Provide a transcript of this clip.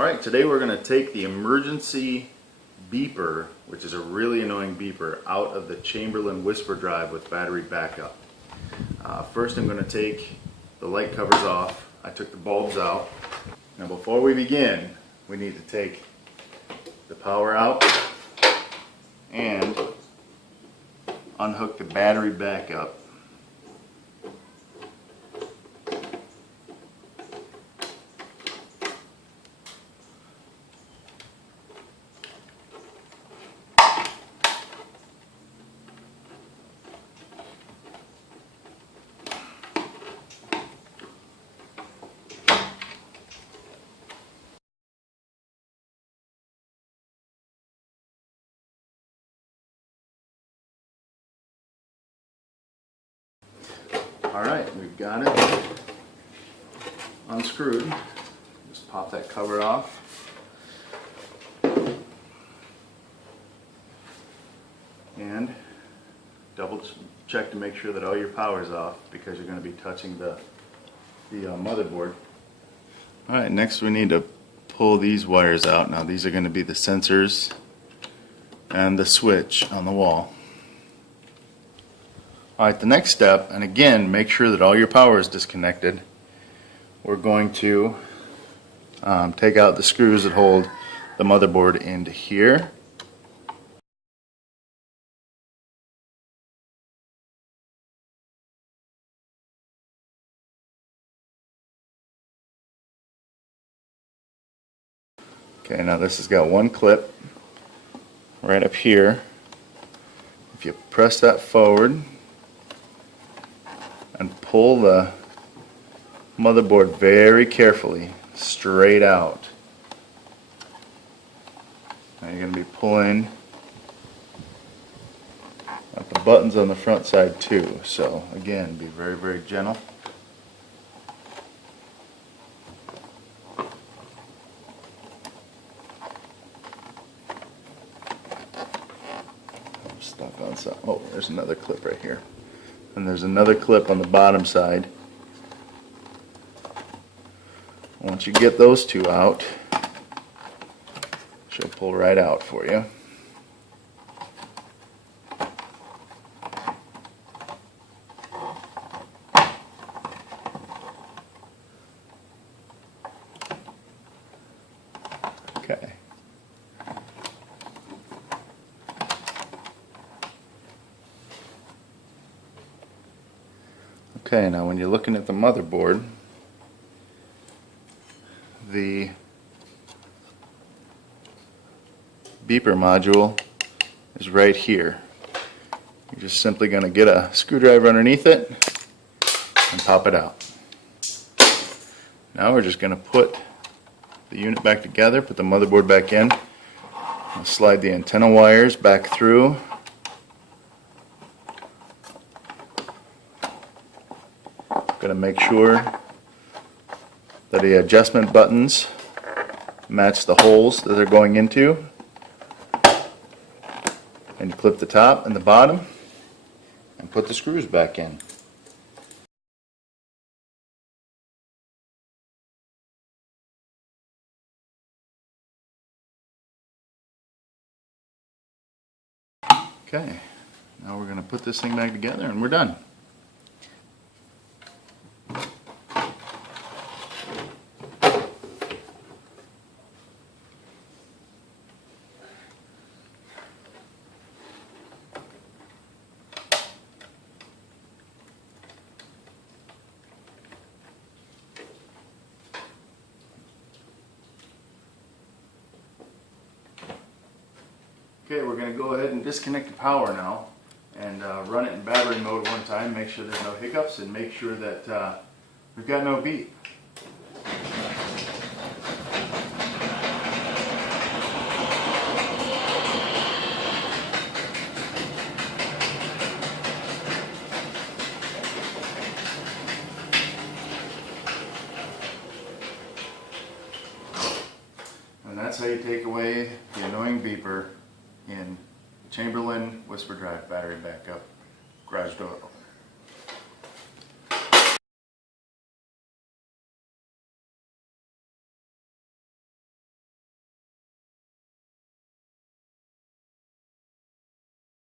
Alright, today we're going to take the emergency beeper, which is a really annoying beeper, out of the Chamberlain whisper drive with battery backup. First I'm going to take the light covers off. I took the bulbs out. Now before we begin, we need to take the power out and unhook the battery backup. Alright, we've got it unscrewed. Just pop that cover off. And double check to make sure that all your power is off, because you're going to be touching the motherboard. Alright, next we need to pull these wires out. Now these are going to be the sensors and the switch on the wall. Alright, the next step, and again, make sure that all your power is disconnected. We're going to take out the screws that hold the motherboard into here. Okay, now this has got one clip right up here. If you press that forward and pull the motherboard very carefully straight out. Now you're going to be pulling at the buttons on the front side too. So again, be very, very gentle. I'm stuck on some. Oh, there's another clip right here. And there's another clip on the bottom side. Once you get those two out, she'll pull right out for you. Okay. Okay, now when you're looking at the motherboard, the beeper module is right here. You're just simply going to get a screwdriver underneath it and pop it out. Now we're just going to put the unit back together, put the motherboard back in, and slide the antenna wires back through. Going to make sure that the adjustment buttons match the holes that they're going into. And you clip the top and the bottom and put the screws back in. Okay, now we're going to put this thing back together and we're done. Okay, we're going to go ahead and disconnect the power now and run it in battery mode one time, make sure there's no hiccups, and make sure that we've got no beep. And that's how you take away the annoying beeper in Chamberlain whisper drive battery backup garage door.